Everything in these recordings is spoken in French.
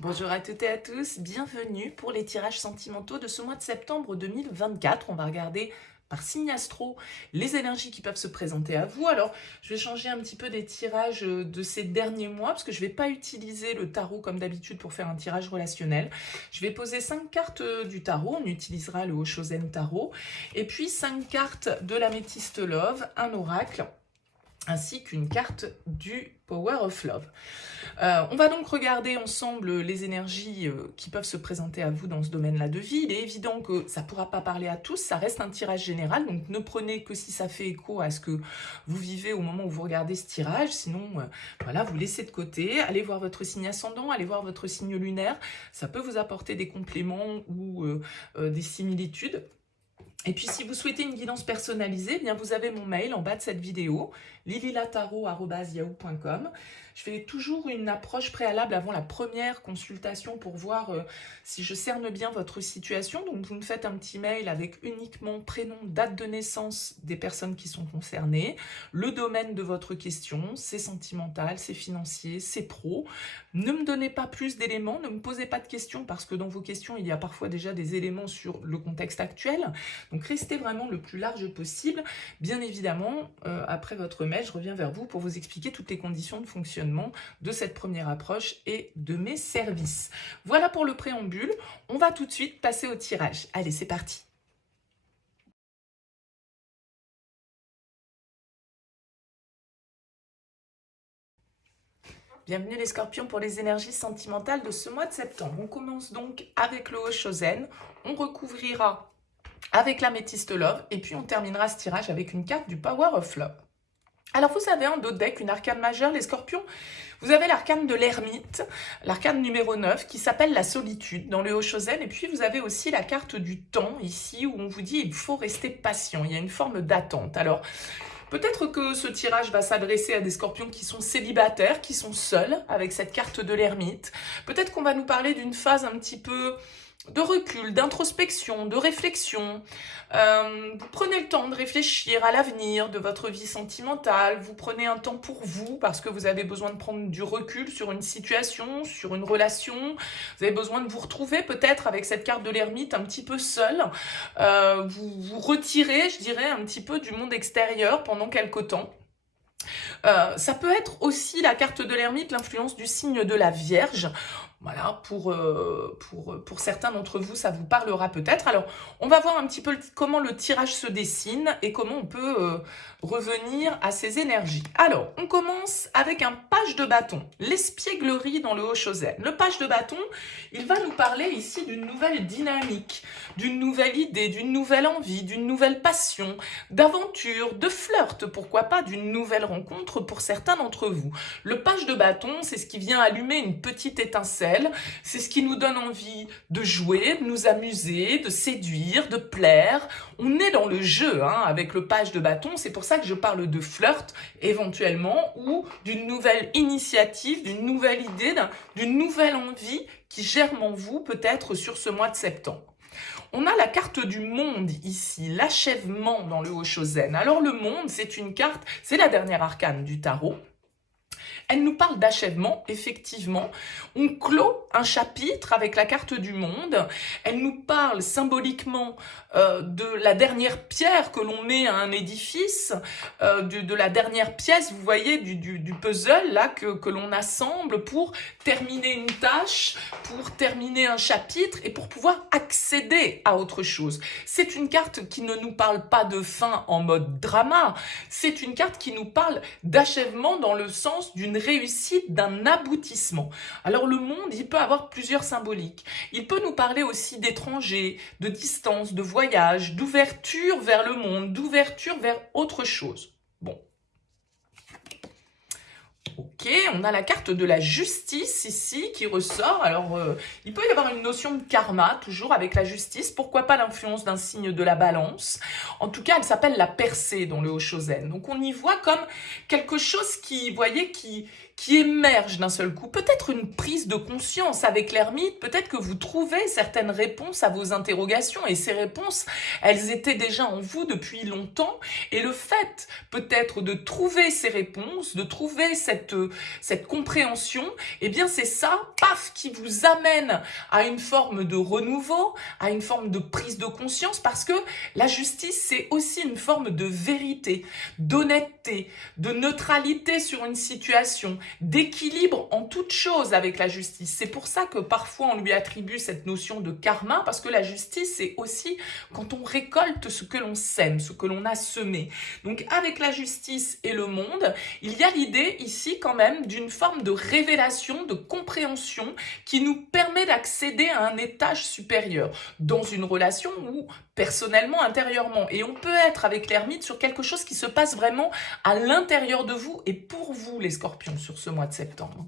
Bonjour à toutes et à tous, bienvenue pour les tirages sentimentaux de ce mois de septembre 2024. On va regarder par signe astro les énergies qui peuvent se présenter à vous. Alors, je vais changer un petit peu des tirages de ces derniers mois parce que je ne vais pas utiliser le tarot comme d'habitude pour faire un tirage relationnel. Je vais poser 5 cartes du tarot, on utilisera le Oshozen Tarot, et puis 5 cartes de l'améthyste Love, un oracle, ainsi qu'une carte du Power of Love. On va donc regarder ensemble les énergies qui peuvent se présenter à vous dans ce domaine-là de vie. Il est évident que ça ne pourra pas parler à tous, ça reste un tirage général, donc ne prenez que si ça fait écho à ce que vous vivez au moment où vous regardez ce tirage, sinon voilà, vous laissez de côté, allez voir votre signe ascendant, allez voir votre signe lunaire, ça peut vous apporter des compléments ou des similitudes. Et puis, si vous souhaitez une guidance personnalisée, eh bien vous avez mon mail en bas de cette vidéo, lililataro@yahoo.com. Je fais toujours une approche préalable avant la première consultation pour voir si je cerne bien votre situation. Donc, vous me faites un petit mail avec uniquement prénom, date de naissance des personnes qui sont concernées, le domaine de votre question, c'est sentimental, c'est financier, c'est pro. Ne me donnez pas plus d'éléments, ne me posez pas de questions parce que dans vos questions, il y a parfois déjà des éléments sur le contexte actuel. Donc restez vraiment le plus large possible. Bien évidemment, après votre mail, je reviens vers vous pour vous expliquer toutes les conditions de fonctionnement de cette première approche et de mes services. Voilà pour le préambule. On va tout de suite passer au tirage. Allez, c'est parti. Bienvenue les scorpions pour les énergies sentimentales de ce mois de septembre. On commence donc avec le Oshozen. On recouvrira avec l'améthyste Love, et puis on terminera ce tirage avec une carte du Power of Love. Alors vous avez en dos de deck une arcane majeure, les scorpions. Vous avez l'arcane de l'ermite, l'arcane numéro 9, qui s'appelle la solitude dans le Oshozen, et puis vous avez aussi la carte du temps, ici, où on vous dit il faut rester patient, il y a une forme d'attente. Alors, peut-être que ce tirage va s'adresser à des scorpions qui sont célibataires, qui sont seuls, avec cette carte de l'ermite. Peut-être qu'on va nous parler d'une phase un petit peu de recul, d'introspection, de réflexion. Vous prenez le temps de réfléchir à l'avenir de votre vie sentimentale, vous prenez un temps pour vous parce que vous avez besoin de prendre du recul sur une situation, sur une relation, vous avez besoin de vous retrouver peut-être avec cette carte de l'ermite un petit peu seul, vous vous retirez, je dirais, un petit peu du monde extérieur pendant quelque temps. Ça peut être aussi la carte de l'ermite, l'influence du signe de la Vierge. Voilà, pour certains d'entre vous, ça vous parlera peut-être. Alors, on va voir un petit peu comment le tirage se dessine et comment on peut revenir à ces énergies. Alors, on commence avec un page de bâton, l'espièglerie dans le Oshozen. Le page de bâton, il va nous parler ici d'une nouvelle dynamique, d'une nouvelle idée, d'une nouvelle envie, d'une nouvelle passion, d'aventure, de flirt, pourquoi pas d'une nouvelle rencontre pour certains d'entre vous. Le page de bâton, c'est ce qui vient allumer une petite étincelle. C'est ce qui nous donne envie de jouer, de nous amuser, de séduire, de plaire. On est dans le jeu avec le page de bâton. C'est pour ça que je parle de flirt éventuellement ou d'une nouvelle initiative, d'une nouvelle idée, d'une nouvelle envie qui germe en vous peut-être sur ce mois de septembre. On a la carte du monde ici, l'achèvement dans le Oshozen. Alors le monde, c'est une carte, c'est la dernière arcane du tarot. Elle nous parle d'achèvement, effectivement. On clôt un chapitre avec la carte du monde. Elle nous parle symboliquement de la dernière pierre que l'on met à un édifice, de la dernière pièce, vous voyez, du puzzle là que l'on assemble pour terminer une tâche, pour terminer un chapitre et pour pouvoir accéder à autre chose. C'est une carte qui ne nous parle pas de fin en mode drama. C'est une carte qui nous parle d'achèvement dans le sens d'une réussite, d'un aboutissement. Alors le monde, il peut avoir plusieurs symboliques. Il peut nous parler aussi d'étrangers, de distance, de voyage, d'ouverture vers le monde, d'ouverture vers autre chose. Bon. Ok, on a la carte de la justice ici qui ressort. Alors, il peut y avoir une notion de karma, toujours avec la justice. Pourquoi pas l'influence d'un signe de la balance? En tout cas, elle s'appelle la percée dans le Oshozen. Donc, on y voit comme quelque chose qui, vous voyez, qui émerge d'un seul coup. Peut-être une prise de conscience avec l'ermite. Peut-être que vous trouvez certaines réponses à vos interrogations. Et ces réponses, elles étaient déjà en vous depuis longtemps. Et le fait, peut-être, de trouver ces réponses, de trouver cette cette compréhension, eh bien c'est ça, paf, qui vous amène à une forme de renouveau, à une forme de prise de conscience, parce que la justice, c'est aussi une forme de vérité, d'honnêteté, de neutralité sur une situation, d'équilibre en toute chose avec la justice. C'est pour ça que parfois on lui attribue cette notion de karma, parce que la justice, c'est aussi quand on récolte ce que l'on sème, ce que l'on a semé. Donc avec la justice et le monde, il y a l'idée ici quand même d'une forme de révélation, de compréhension qui nous permet d'accéder à un étage supérieur dans une relation ou personnellement, intérieurement. Et on peut être avec l'ermite sur quelque chose qui se passe vraiment à l'intérieur de vous et pour vous les scorpions sur ce mois de septembre.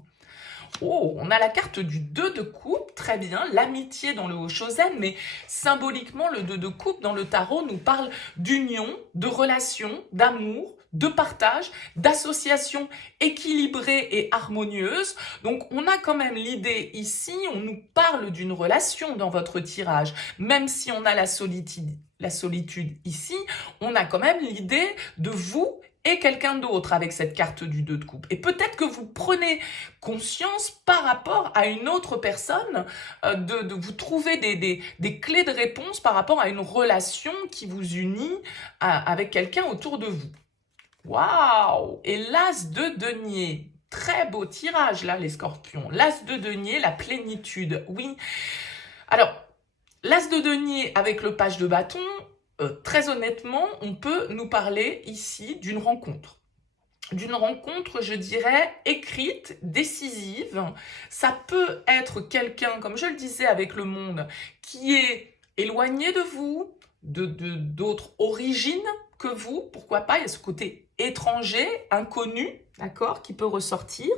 Oh, on a la carte du 2 de coupe, très bien, l'amitié dans le Hoshozen, mais symboliquement, le 2 de coupe dans le tarot nous parle d'union, de relation, d'amour, de partage, d'association équilibrée et harmonieuse. Donc, on a quand même l'idée ici, on nous parle d'une relation dans votre tirage, même si on a la solitude ici, on a quand même l'idée de vous et quelqu'un d'autre avec cette carte du 2 de coupe. Et peut-être que vous prenez conscience par rapport à une autre personne, de vous trouver des clés de réponse par rapport à une relation qui vous unit avec quelqu'un autour de vous. Waouh! Et l'as de denier. Très beau tirage là, les scorpions. L'as de denier, la plénitude. Oui. Alors, l'as de denier avec le page de bâton, très honnêtement, on peut nous parler ici d'une rencontre. D'une rencontre, je dirais, écrite, décisive. Ça peut être quelqu'un, comme je le disais avec le monde, qui est éloigné de vous, d'autres origines que vous, pourquoi pas, il y a ce côté étranger, inconnu, d'accord, qui peut ressortir.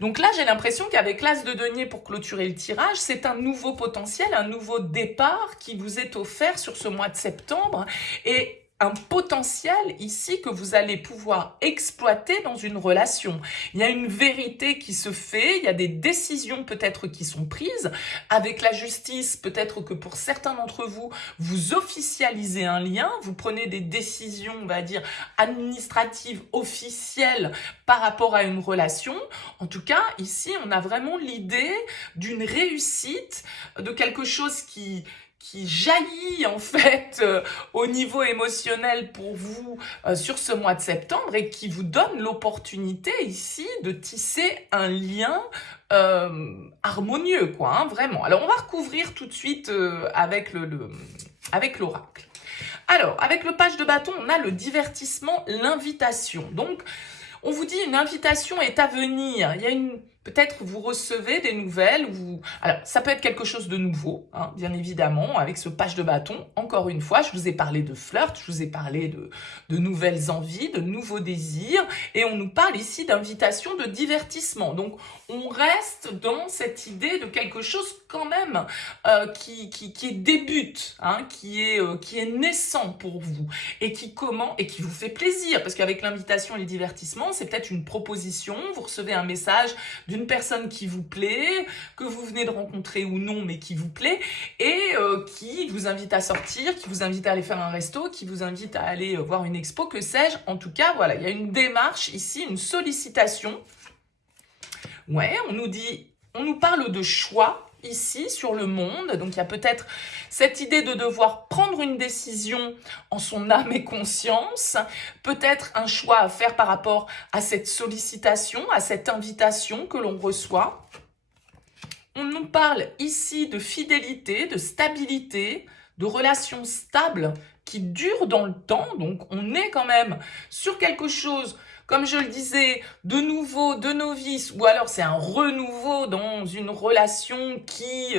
Donc là, j'ai l'impression qu'avec l'as de denier pour clôturer le tirage, c'est un nouveau potentiel, un nouveau départ qui vous est offert sur ce mois de septembre et un potentiel ici que vous allez pouvoir exploiter dans une relation. Il y a une vérité qui se fait, il y a des décisions peut-être qui sont prises. Avec la justice, peut-être que pour certains d'entre vous, vous officialisez un lien, vous prenez des décisions, on va dire, administratives, officielles par rapport à une relation. En tout cas, ici, on a vraiment l'idée d'une réussite, de quelque chose qui jaillit en fait au niveau émotionnel pour vous sur ce mois de septembre et qui vous donne l'opportunité ici de tisser un lien harmonieux, quoi, hein, vraiment. Alors, on va recouvrir tout de suite avec l'oracle. Alors, avec le page de bâton, on a le divertissement, l'invitation. Donc, on vous dit une invitation est à venir. Il y a peut-être vous recevez des nouvelles. Alors, ça peut être quelque chose de nouveau, hein, bien évidemment, avec ce page de bâton. Encore une fois, je vous ai parlé de flirt, je vous ai parlé de nouvelles envies, de nouveaux désirs. Et on nous parle ici d'invitation, de divertissement. Donc, on reste dans cette idée de quelque chose quand même qui débute, hein, qui est naissant pour vous et qui vous fait plaisir. Parce qu'avec l'invitation et les divertissements, c'est peut-être une proposition. Vous recevez un message d'une personne qui vous plaît, que vous venez de rencontrer ou non, mais qui vous plaît, et qui vous invite à sortir, qui vous invite à aller faire un resto, qui vous invite à aller voir une expo, que sais-je. En tout cas, voilà, il y a une démarche ici, une sollicitation. Ouais, on nous parle de choix ici sur le monde. Donc, il y a peut-être cette idée de devoir prendre une décision en son âme et conscience. Peut-être un choix à faire par rapport à cette sollicitation, à cette invitation que l'on reçoit. On nous parle ici de fidélité, de stabilité, de relations stables qui durent dans le temps. Donc, on est quand même sur quelque chose, comme je le disais, de nouveau, de novice, ou alors c'est un renouveau dans une relation qui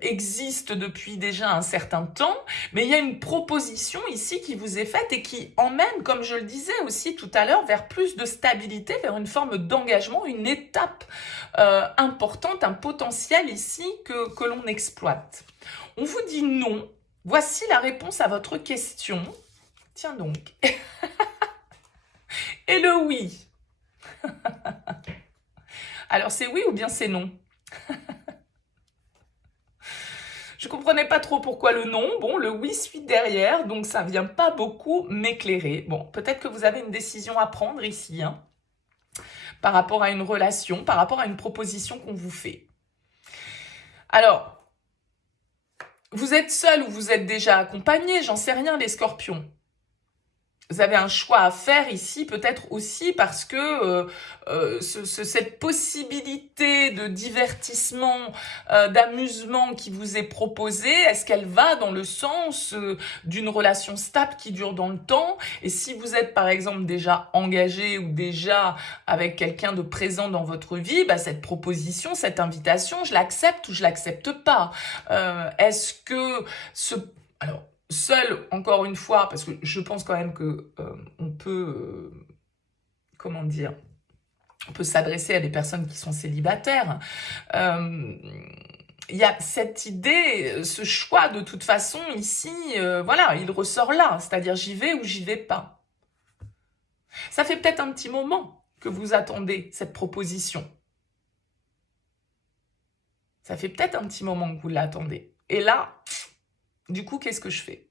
existe depuis déjà un certain temps, mais il y a une proposition ici qui vous est faite et qui emmène, comme je le disais aussi tout à l'heure, vers plus de stabilité, vers une forme d'engagement, une étape importante, un potentiel ici que l'on exploite. On vous dit non. Voici la réponse à votre question. Tiens donc. Et le oui. Alors, c'est oui ou bien c'est non? Je ne comprenais pas trop pourquoi le non. Bon, le oui suit derrière, donc ça ne vient pas beaucoup m'éclairer. Bon, peut-être que vous avez une décision à prendre ici, hein. par rapport à une relation, par rapport à une proposition qu'on vous fait. Alors, vous êtes seul ou vous êtes déjà accompagné, j'en sais rien les scorpions. Vous avez un choix à faire ici, peut-être aussi parce que cette possibilité de divertissement, d'amusement qui vous est proposée, est-ce qu'elle va dans le sens d'une relation stable qui dure dans le temps? Et si vous êtes par exemple déjà engagé ou déjà avec quelqu'un de présent dans votre vie, bah, cette proposition, cette invitation, je l'accepte ou je l'accepte pas. Est-ce que alors, seul, encore une fois, parce que je pense quand même que on peut, comment dire, on peut s'adresser à des personnes qui sont célibataires. Il y a cette idée, ce choix de toute façon ici, voilà, il ressort là, c'est-à-dire j'y vais ou j'y vais pas. Ça fait peut-être un petit moment que vous attendez cette proposition. Ça fait peut-être un petit moment que vous l'attendez. Et là, du coup, qu'est-ce que je fais?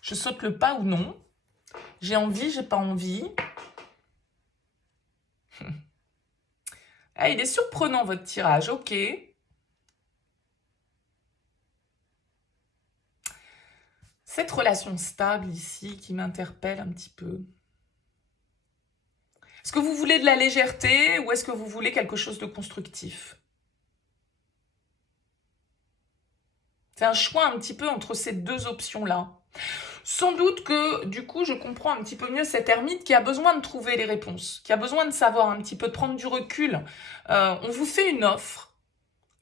Je saute le pas ou non? J'ai envie, j'ai pas envie? Ah, il est surprenant votre tirage, ok. Cette relation stable ici qui m'interpelle un petit peu. Est-ce que vous voulez de la légèreté ou est-ce que vous voulez quelque chose de constructif? C'est un choix un petit peu entre ces deux options-là. Sans doute que, du coup, je comprends un petit peu mieux cet ermite qui a besoin de trouver les réponses, qui a besoin de savoir un petit peu, de prendre du recul. On vous fait une offre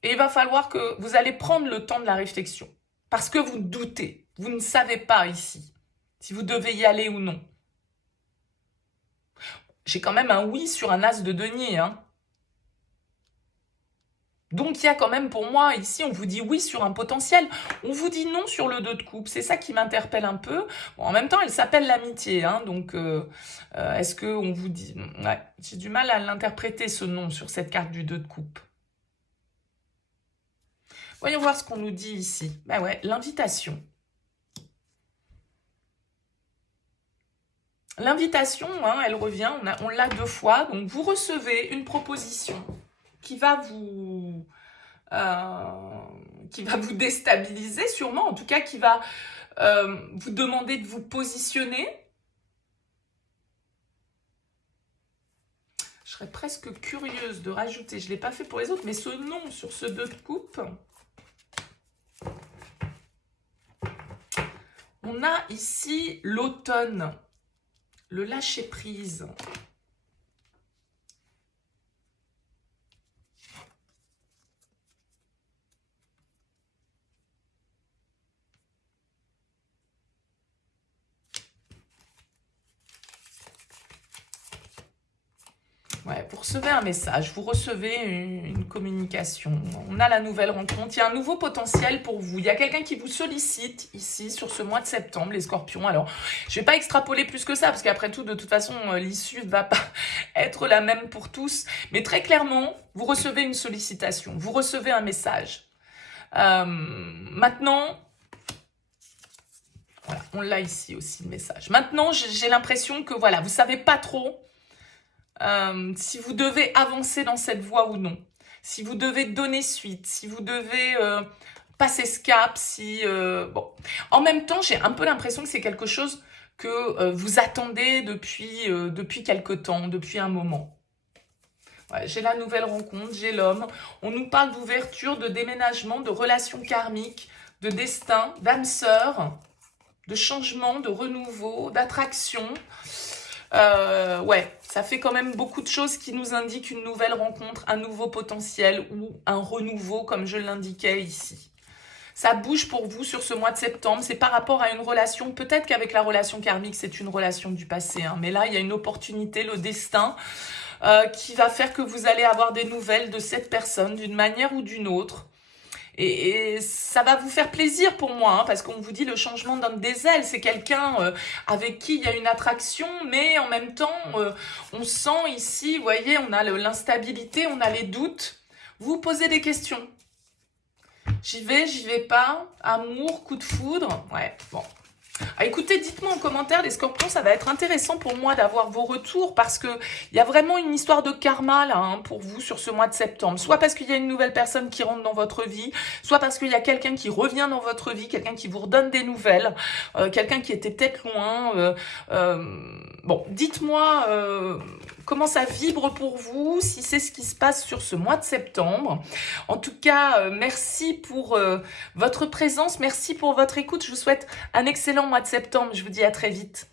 et il va falloir que vous allez prendre le temps de la réflexion. Parce que vous doutez, vous ne savez pas ici si vous devez y aller ou non. J'ai quand même un oui sur un as de denier, hein. Donc, il y a quand même pour moi, ici, on vous dit oui sur un potentiel. On vous dit non sur le 2 de coupe. C'est ça qui m'interpelle un peu. Bon, en même temps, elle s'appelle l'amitié. Hein, donc, est-ce qu'on vous dit... Ouais, j'ai du mal à l'interpréter, ce non, sur cette carte du 2 de coupe. Voyons voir ce qu'on nous dit ici. Ben ouais, l'invitation. L'invitation, hein, elle revient. On l'a 2 fois. Donc, vous recevez une proposition qui va vous déstabiliser sûrement, en tout cas qui va vous demander de vous positionner. Je serais presque curieuse de rajouter, je ne l'ai pas fait pour les autres, mais ce nom sur ce 2 de coupe. On a ici l'automne, le lâcher-prise. Ouais, vous recevez un message, vous recevez une communication. On a la nouvelle rencontre, il y a un nouveau potentiel pour vous. Il y a quelqu'un qui vous sollicite ici sur ce mois de septembre, les scorpions. Alors, je ne vais pas extrapoler plus que ça, parce qu'après tout, de toute façon, l'issue ne va pas être la même pour tous. Mais très clairement, vous recevez une sollicitation, vous recevez un message. Maintenant... Voilà, on l'a ici aussi, le message. Maintenant, j'ai l'impression que, voilà, vous ne savez pas trop si vous devez avancer dans cette voie ou non. Si vous devez donner suite, si vous devez passer ce cap, si... bon. En même temps, j'ai un peu l'impression que c'est quelque chose que vous attendez depuis quelque temps, depuis un moment. Ouais, j'ai la nouvelle rencontre, j'ai l'homme. On nous parle d'ouverture, de déménagement, de relations karmiques, de destin, d'âme sœur, de changement, de renouveau, d'attraction. Ouais, ça fait quand même beaucoup de choses qui nous indiquent une nouvelle rencontre, un nouveau potentiel ou un renouveau, comme je l'indiquais ici. Ça bouge pour vous sur ce mois de septembre. C'est par rapport à une relation. Peut-être qu'avec la relation karmique, c'est une relation du passé. Hein, mais là, il y a une opportunité, le destin, qui va faire que vous allez avoir des nouvelles de cette personne d'une manière ou d'une autre. Et ça va vous faire plaisir pour moi, hein, parce qu'on vous dit le changement donne des ailes. C'est quelqu'un avec qui il y a une attraction, mais en même temps, on sent ici, vous voyez, on a l'instabilité, on a les doutes. Vous vous posez des questions. J'y vais pas. Amour, coup de foudre. Ouais, bon. Ah, écoutez, dites-moi en commentaire, les scorpions, ça va être intéressant pour moi d'avoir vos retours parce qu'il y a vraiment une histoire de karma là pour vous sur ce mois de septembre. Soit parce qu'il y a une nouvelle personne qui rentre dans votre vie, soit parce qu'il y a quelqu'un qui revient dans votre vie, quelqu'un qui vous redonne des nouvelles, quelqu'un qui était peut-être loin. Bon, dites-moi comment ça vibre pour vous, si c'est ce qui se passe sur ce mois de septembre. En tout cas, merci pour votre présence, merci pour votre écoute. Je vous souhaite un excellent mois de septembre. Je vous dis à très vite.